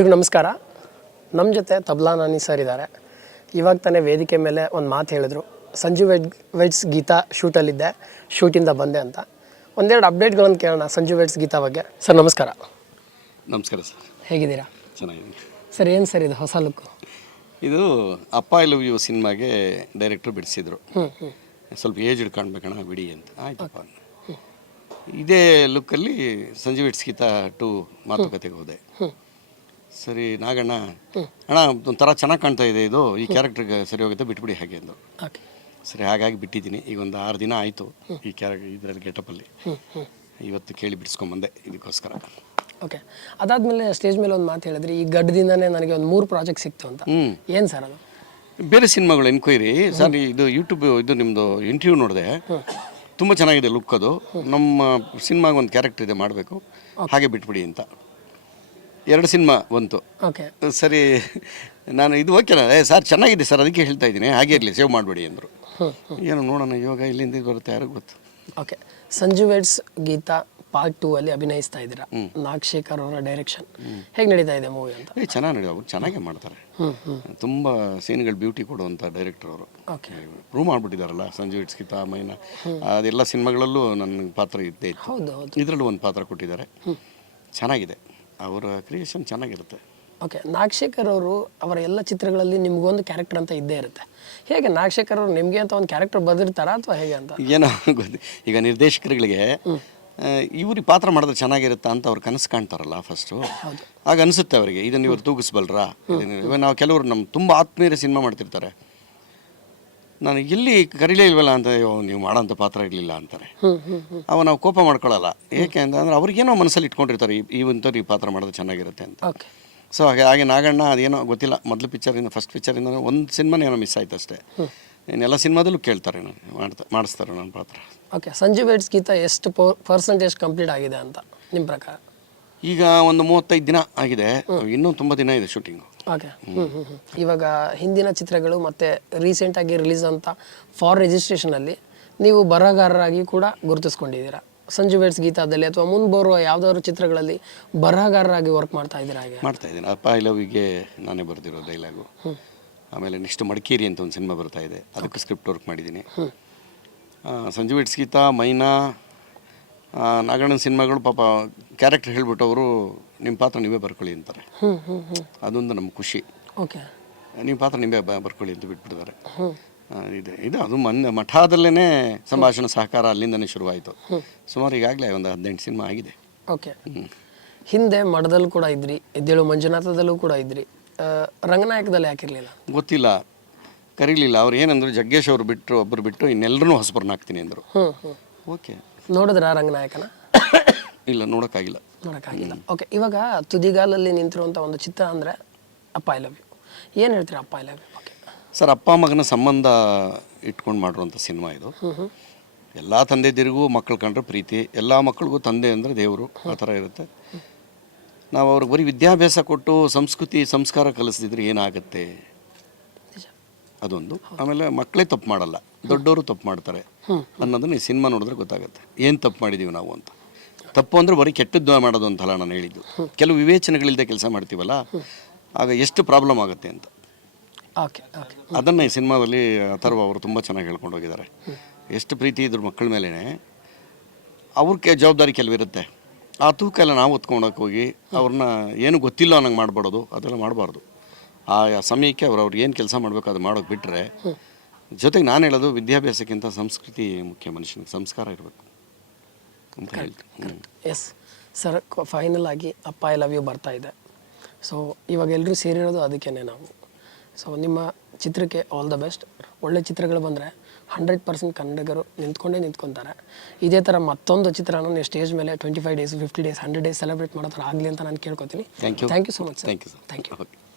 ಎಲ್ರಿಗೂ ನಮಸ್ಕಾರ. ನಮ್ಮ ಜೊತೆ ತಬ್ಲಾ ನಾನಿ ಸರ್ ಇದ್ದಾರೆ ಇವಾಗ ತಾನೇ ವೇದಿಕೆ ಮೇಲೆ ಒಂದು ಮಾತು ಹೇಳಿದ್ರು. ಸಂಜು ವೆಜ್ ವೆಡ್ಸ್ ಗೀತಾ ಶೂಟಲ್ಲಿದ್ದೆ ಶೂಟಿಂದ ಬಂದೆ ಅಂತ. ಒಂದೆರಡು ಅಪ್ಡೇಟ್ಗಳನ್ನು ಕೇಳೋಣ ಸಂಜು ವೆಡ್ಸ್ ಗೀತಾ ಬಗ್ಗೆ. ಸರ್ ನಮಸ್ಕಾರ. ನಮಸ್ಕಾರ ಸರ್ ಹೇಗಿದ್ದೀರಾ? ಚೆನ್ನಾಗಿದೆ ಸರ್ ಏನು ಸರ್ ಇದು ಹೊಸ ಲುಕ್ಕು ಇದು ಅಪ್ಪ ಐ ಲವ್ ಯು ಸಿನಿಮಾಗೆ ಡೈರೆಕ್ಟ್ರು ಬಿಡಿಸಿದ್ರು. ಸ್ವಲ್ಪ ಏಜ್ ಇಡ್ಕೊಳ್ಬೇಕಣ ಬಿಡಿ ಅಂತ. ಆಯ್ತಪ್ಪ ಇದೇ ಲುಕ್ಕಲ್ಲಿ ಸಂಜೀವ್ ಗೀತಾ ಟು ಮಾತುಕತೆಗೆ ಹೋದೆ. ಸರಿ ನಾಗಣ್ಣ. ಅಣ್ಣ ಒಂಥರ ಚೆನ್ನಾಗಿ ಕಾಣ್ತಾ ಇದೆ ಇದು. ಈ ಕ್ಯಾರೆಕ್ಟರ್ಗೆ ಸರಿ ಹೋಗುತ್ತೆ ಬಿಟ್ಬಿಡಿ ಹಾಗೆ ಅಂದರು ಓಕೆ. ಸರಿ ಹಾಗಾಗಿ ಬಿಟ್ಟಿದ್ದೀನಿ. ಈಗ ಒಂದು ಆರು ದಿನ ಆಯಿತು ಈ ಕ್ಯಾರೆಕ್ಟರ್ ಇದರಲ್ಲಿ ಗೆಟಪಲ್ಲಿ ಇವತ್ತು ಕೇಳಿ ಬಿಡಿಸ್ಕೊಂಬಂದೆ ಇದಕ್ಕೋಸ್ಕರ. ಓಕೆ. ಅದಾದಮೇಲೆ ಸ್ಟೇಜ್ ಮೇಲೆ ಒಂದು ಮಾತು ಹೇಳಿದ್ರಿ ಈ ಗಡ್ಡದಿಂದನೇ ನನಗೆ ಒಂದು ಮೂರು ಪ್ರಾಜೆಕ್ಟ್ ಸಿಕ್ತು ಅಂತ. ಏನು ಸರ್ ಅದು? ಬೇರೆ ಸಿನಿಮಾಗಳು ಎನ್ಕ್ವೈರಿ ಸರ್ ಇದು ಯೂಟ್ಯೂಬ್ ಇದು ನಿಮ್ಮದು ಇಂಟರ್ವ್ಯೂ ನೋಡಿದೆ. ತುಂಬ ಚೆನ್ನಾಗಿದೆ ಲುಕ್ ಅದು. ನಮ್ಮ ಸಿನಿಮಾಗೆ ಒಂದು ಕ್ಯಾರೆಕ್ಟರ್ ಇದೆ ಮಾಡಬೇಕು. ಹಾಗೆ ಬಿಟ್ಬಿಡಿ ಅಂತ. ಎರಡು ಸಿನಿಮಾ ಬಂತು. ಓಕೆ. ಸರಿ ನಾನು ಇದು ಓಕೆ ಏ ಸರ್ ಚೆನ್ನಾಗಿದೆ ಸರ್ ಅದಕ್ಕೆ ಹೇಳ್ತಾ ಇದ್ದೀನಿ. ಹಾಗೆ ಇರಲಿ ಸೇವ್ ಮಾಡಬೇಡಿ ಅಂದರು. ಏನು ನೋಡೋಣ ಯೋಗ ಇಲ್ಲಿಂದ ಬರುತ್ತೆ ಯಾರಿಗೂ ಗೊತ್ತು. Okay. Sanju weds Geetha part two ಅಲ್ಲಿ ಅಭಿನಯಿಸ್ತಾ ಇದ್ದೀರಾ? ನಾಗಶೇಖರ್ ಅವರ ಡೈರೆಕ್ಷನ್ ಹೇಗೆ ನಡೀತಾ ಇದೆ ಮೂವಿ ಅಂತ? ಏ ಚೆನ್ನಾಗಿ ನಡೆಯುವ ಅವ್ರು ಚೆನ್ನಾಗೇ ಮಾಡ್ತಾರೆ. ತುಂಬ ಸೀನ್ಗಳು ಬ್ಯೂಟಿ ಕೊಡುವಂಥ ಡೈರೆಕ್ಟರ್ ಅವರು. ಓಕೆ. ಪ್ರೂವ್ ಮಾಡಿಬಿಟ್ಟಿದ್ದಾರಲ್ಲ ಸಂಜು ಇಟ್ಸ್ಕಿತಾ ಮೈನಾ. ಅದೆಲ್ಲ ಸಿನಿಮಾಗಳಲ್ಲೂ ನನ್ನ ಪಾತ್ರ ಇದ್ದೇ ಇತ್ತು. ಇದರಲ್ಲೂ ಒಂದು ಪಾತ್ರ ಕೊಟ್ಟಿದ್ದಾರೆ. ಚೆನ್ನಾಗಿದೆ. ಅವರ ಕ್ರಿಯೇಷನ್ ಚೆನ್ನಾಗಿರುತ್ತೆ. ಓಕೆ ನಾಗಶೇಖರ್ ಅವರು ಅವರ ಎಲ್ಲ ಚಿತ್ರಗಳಲ್ಲಿ ನಿಮ್ಗೊಂದು ಕ್ಯಾರೆಕ್ಟರ್ ಅಂತ ಇದ್ದೇ ಇರುತ್ತೆ. ಹೇಗೆ ನಾಗಶೇಖರ್ ಅವರು ನಿಮಗೆ ಅಂತ ಒಂದು ಕ್ಯಾರೆಕ್ಟರ್ ಬರೆದಿರ್ತಾರಾ ಅಥವಾ ಹೇಗೆ ಅಂತ? ಏನೋ ಗೊತ್ತಿ ಈಗ ನಿರ್ದೇಶಕರುಗಳಿಗೆ ಇವ್ರಿಗೆ ಪಾತ್ರ ಮಾಡಿದ್ರೆ ಚೆನ್ನಾಗಿರುತ್ತಾ ಅಂತ ಅವ್ರು ಕನಸು ಕಾಣ್ತಾರಲ್ಲ ಫಸ್ಟು ಆಗ ಅನಿಸುತ್ತೆ ಅವರಿಗೆ ಇದನ್ನು ಇವ್ರು ತೂಗಿಸ್ಬಲ್ರಾ? ಇವಾಗ ನಾವು ಕೆಲವರು ನಮ್ಮ ತುಂಬ ಆತ್ಮೀಯರ ಸಿನಿಮಾ ಮಾಡ್ತಿರ್ತಾರೆ. ನಾನು ಇಲ್ಲಿ ಕರೀಲೇ ಇಲ್ವಲ್ಲ ಅಂತ ಅಯ್ಯೋ ನೀವು ಮಾಡೋಂಥ ಪಾತ್ರ ಇರಲಿಲ್ಲ ಅಂತಾರೆ. ಅವ ನಾವು ಕೋಪ ಮಾಡ್ಕೊಳ್ಳಲ್ಲ ಏಕೆ ಅಂತಂದ್ರೆ ಅವ್ರಿಗೇನೋ ಮನಸ್ಸಲ್ಲಿ ಇಟ್ಕೊಂಡಿರ್ತಾರೆ ಈ- ಇವಂಥವ್ರು ಈ ಪಾತ್ರ ಮಾಡೋದು ಚೆನ್ನಾಗಿರುತ್ತೆ ಅಂತ. ಸೊ ಹಾಗೆ ಹಾಗೆ ನಾಗಣ್ಣ ಅದೇನೋ ಗೊತ್ತಿಲ್ಲ ಮೊದಲು ಪಿಕ್ಚರಿಂದ ಫಸ್ಟ್ ಪಿಕ್ಚರಿಂದ ಒಂದು ಸಿನಿಮಾನೇ ಏನೋ ಮಿಸ್ ಆಯ್ತು ಅಷ್ಟೇ. ಇನ್ನೆಲ್ಲ ಸಿನಿಮಾದಲ್ಲೂ ಕೇಳ್ತಾರೆ ನಾನು ಮಾಡ್ತಾ ಮಾಡಿಸ್ತಾರೆ ನನ್ನ ಪಾತ್ರ. ಓಕೆ ಸಂಜು ವೇಡ್ಸ್ ಗೀತಾ ಎಷ್ಟು ಪರ್ಸೆಂಟೇಜ್ ಕಂಪ್ಲೀಟ್ ಆಗಿದೆ ಅಂತ ನಿಮ್ಮ ಪ್ರಕಾರ? ಈಗ ಒಂದು ಮೂವತ್ತೈದು ದಿನ ಆಗಿದೆ. ಇನ್ನೂ ತುಂಬ ದಿನ ಇದೆ ಶೂಟಿಂಗು ಓಕೆ ಹ್ಞೂ ಹ್ಞೂ ಹ್ಞೂ ಇವಾಗ ಹಿಂದಿನ ಚಿತ್ರಗಳು ಮತ್ತೆ ರೀಸೆಂಟ್ ಆಗಿ ರಿಲೀಸ್ ಅಂತ ಫಾರ್ ರಿಜಿಸ್ಟ್ರೇಷನಲ್ಲಿ ನೀವು ಬರಹಗಾರರಾಗಿ ಕೂಡ ಗುರುತಿಸ್ಕೊಂಡಿದ್ದೀರಾ. ಸಂಜು ವೇಟ್ಸ್ ಗೀತಾದಲ್ಲಿ ಅಥವಾ ಮುಂದೆ ಬರುವ ಯಾವ್ದಾದ್ರು ಚಿತ್ರಗಳಲ್ಲಿ ಬರಹಗಾರರಾಗಿ ವರ್ಕ್ ಮಾಡ್ತಾ ಇದ್ದೀರಾ ಹಾಗೆ? ಮಾಡ್ತಾ ಇದ್ದೀನಿ. ಅಪ್ಪ ಐ ಲವ್ಗೆ ನಾನೇ ಬರ್ತಿರೋ ಡೈಲಾಗು ಆಮೇಲೆ ನೆಕ್ಸ್ಟ್ ಮಡಿಕೇರಿ ಅಂತ ಒಂದು ಸಿನಿಮಾ ಬರ್ತಾ ಇದೆ. ಅದಕ್ಕೆ ಸ್ಕ್ರಿಪ್ಟ್ ವರ್ಕ್ ಮಾಡಿದ್ದೀನಿ. ಸಂಜು ವೇಟ್ಸ್ ಗೀತಾ ಮೈನಾ ನಾಗಣ್ಣನ ಸಿನಿಮಾಗಳು ಪಾಪ ಕ್ಯಾರೆಕ್ಟರ್ ಹೇಳ್ಬಿಟ್ಟು ಅವರು ನಿಮ್ಮ ಪಾತ್ರ ನೀವೇ ಬರ್ಕೊಳ್ಳಿ ಅಂತಾರೆ. ಅದೊಂದು ನಮ್ಮ ಖುಷಿ. ಓಕೆ. ನಿಮ್ಮ ಪಾತ್ರ ನೀವೇ ಬ- ಬರ್ಕೊಳ್ಳಿ ಅಂತ ಬಿಟ್ಬಿಡ್ತಾರೆ ಆ, ಇದೆ ಇದು. ಅದು ಮೊನ್ನೆ ಮಠದಲ್ಲೇ ಸಂಭಾಷಣ ಸಹಕಾರ ಅಲ್ಲಿಂದನೇ ಶುರುವಾಯಿತು. ಸುಮಾರು ಈಗಾಗಲೇ ಒಂದು ಹದಿನೆಂಟು ಸಿನಿಮಾ ಆಗಿದೆ. ಓಕೆ. ಹಿಂದೆ ಮಠದಲ್ಲೂ ಕೂಡ ಇದ್ರಿ ಎದ್ದೇಳು ಮಂಜುನಾಥದಲ್ಲೂ ಕೂಡ ಇದ್ರಿ. ಆ, ರಂಗನಾಯಕದಲ್ಲಿ ಯಾಕಿರಲಿಲ್ಲ? ಗೊತ್ತಿಲ್ಲ. ಕರೀಲಿಲ್ಲ. ಅವ್ರು ಏನಂದ್ರು ಜಗ್ಗೇಶ್ ಅವರು ಬಿಟ್ಟರು ಒಬ್ಬರು ಬಿಟ್ಟು ಇನ್ನೆಲ್ಲರೂ ಹೊಸಬರನ್ನ ಹಾಕ್ತೀನಿ ಅಂದರು. ಹ್ಞೂ ಹ್ಞೂ ಓಕೆ. ನೋಡಿದ್ರ ರಂಗನಾಯಕನ? ಇಲ್ಲ ನೋಡೋಕ್ಕಾಗಿಲ್ಲ. ನೋಡೋಕ್ಕಾಗಿಲ್ಲ. ಓಕೆ ಇವಾಗ ತುದಿಗಾಲಲ್ಲಿ ನಿಂತಿರುವಂಥ ಒಂದು ಚಿತ್ರ ಅಂದರೆ ಅಪ್ಪ ಐ ಲವ್ ಯು ಏನು ಹೇಳ್ತೀರಾ ಅಪ್ಪ I love you okay sir ಅಪ್ಪ ಮಗನ ಸಂಬಂಧ ಇಟ್ಕೊಂಡು ಮಾಡಿರುವಂಥ ಸಿನಿಮಾ ಇದು. ಎಲ್ಲ ತಂದೆದಿರಿಗೂ ಮಕ್ಕಳು ಕಂಡ್ರೆ ಪ್ರೀತಿ. ಎಲ್ಲ ಮಕ್ಕಳಿಗೂ ತಂದೆ ಅಂದರೆ ದೇವರು. ಆ ಥರ ಇರುತ್ತೆ. ನಾವು ಅವ್ರಿಗೆ ಬರೀ ವಿದ್ಯಾಭ್ಯಾಸ ಕೊಟ್ಟು ಸಂಸ್ಕೃತಿ ಸಂಸ್ಕಾರ ಕಲಿಸಿದ್ರೆ ಏನಾಗುತ್ತೆ? ಅದೊಂದು. ಆಮೇಲೆ ಮಕ್ಕಳೇ ತಪ್ಪು ಮಾಡಲ್ಲ. ದೊಡ್ಡವರು ತಪ್ಪು ಮಾಡ್ತಾರೆ. ಅನ್ನೋದನ್ನ ಈ ಸಿನಿಮಾ ನೋಡಿದ್ರೆ ಗೊತ್ತಾಗುತ್ತೆ. ಏನು ತಪ್ಪು ಮಾಡಿದ್ದೀವಿ ನಾವು ಅಂತ. ತಪ್ಪು ಅಂದರೆ ಬರೀ ಕೆಟ್ಟದ್ದು ಮಾಡೋದು ಅಂತಲ್ಲ ನಾನು ಹೇಳಿದ್ದು. ಕೆಲವು ವಿವೇಚನೆಗಳಿಲ್ಲದೆ ಕೆಲಸ ಮಾಡ್ತೀವಲ್ಲ ಆಗ ಎಷ್ಟು ಪ್ರಾಬ್ಲಮ್ ಆಗುತ್ತೆ ಅಂತ. ಓಕೆ ಓಕೆ ಅದನ್ನು ಈ ಸಿನಿಮಾದಲ್ಲಿ ಅಥರ್ವ ಅವರು ತುಂಬ ಚೆನ್ನಾಗಿ ಹೇಳ್ಕೊಂಡು ಹೋಗಿದ್ದಾರೆ. ಎಷ್ಟು ಪ್ರೀತಿ ಇದ್ರ ಮಕ್ಕಳ ಮೇಲೇ ಅವ್ರಿಗೆ ಜವಾಬ್ದಾರಿ ಕೆಲವಿರುತ್ತೆ. ಆ ತೂಕ ಎಲ್ಲ ನಾವು ಹೊತ್ಕೊಂಡೋಕೆ ಹೋಗಿ ಅವ್ರನ್ನ ಏನು ಗೊತ್ತಿಲ್ಲ ಅನ್ನಂಗೆ ಮಾಡಬಾರ್ದು ಅದೆಲ್ಲ ಮಾಡಬಾರ್ದು. ಆ ಸಮಯಕ್ಕೆ ಅವ್ರು ಅವ್ರಿಗೆ ಏನು ಕೆಲಸ ಮಾಡಬೇಕು ಅದು ಮಾಡೋಕೆ ಬಿಟ್ಟರೆ ಜೊತೆಗೆ ನಾನು ಹೇಳೋದು ವಿದ್ಯಾಭ್ಯಾಸಕ್ಕಿಂತ ಸಂಸ್ಕೃತಿ ಮುಖ್ಯ ಮನುಷ್ಯನಿಗೆ ಸಂಸ್ಕಾರ ಇರಬೇಕು. ಅಂತ ಎಸ್ ಸರ್ ಫೈನಲ್ ಆಗಿ ಅಪ್ಪ ಐ ಲವ್ ಯು ಬರ್ತಾ ಇದೆ. ಸೊ ಇವಾಗ ಎಲ್ಲರೂ ಸೇರಿರೋದು ಅದಕ್ಕೇನೆ ನಾವು. ಸೊ ನಿಮ್ಮ ಚಿತ್ರಕ್ಕೆ ಆಲ್ ದ ಬೆಸ್ಟ್ ಒಳ್ಳೆ ಚಿತ್ರಗಳು ಬಂದರೆ ಹಂಡ್ರೆಡ್ ಪರ್ಸೆಂಟ್ ಕನ್ನಡಿಗರು ನಿಂತ್ಕೊಂಡೇ ನಿಂತ್ಕೊತಾರೆ. ಇದೇ ಥರ ಮತ್ತೊಂದು ಚಿತ್ರನ ನೀವು ಸ್ಟೇಜ್ ಮೇಲೆ twenty five days fifty days hundred days celebrate ಮಾಡೋ ಥರ ಆಗಲಿ ಅಂತ ನಾನು ಕೇಳ್ಕೊತೀನಿ. Thank you so much thank you sir thank you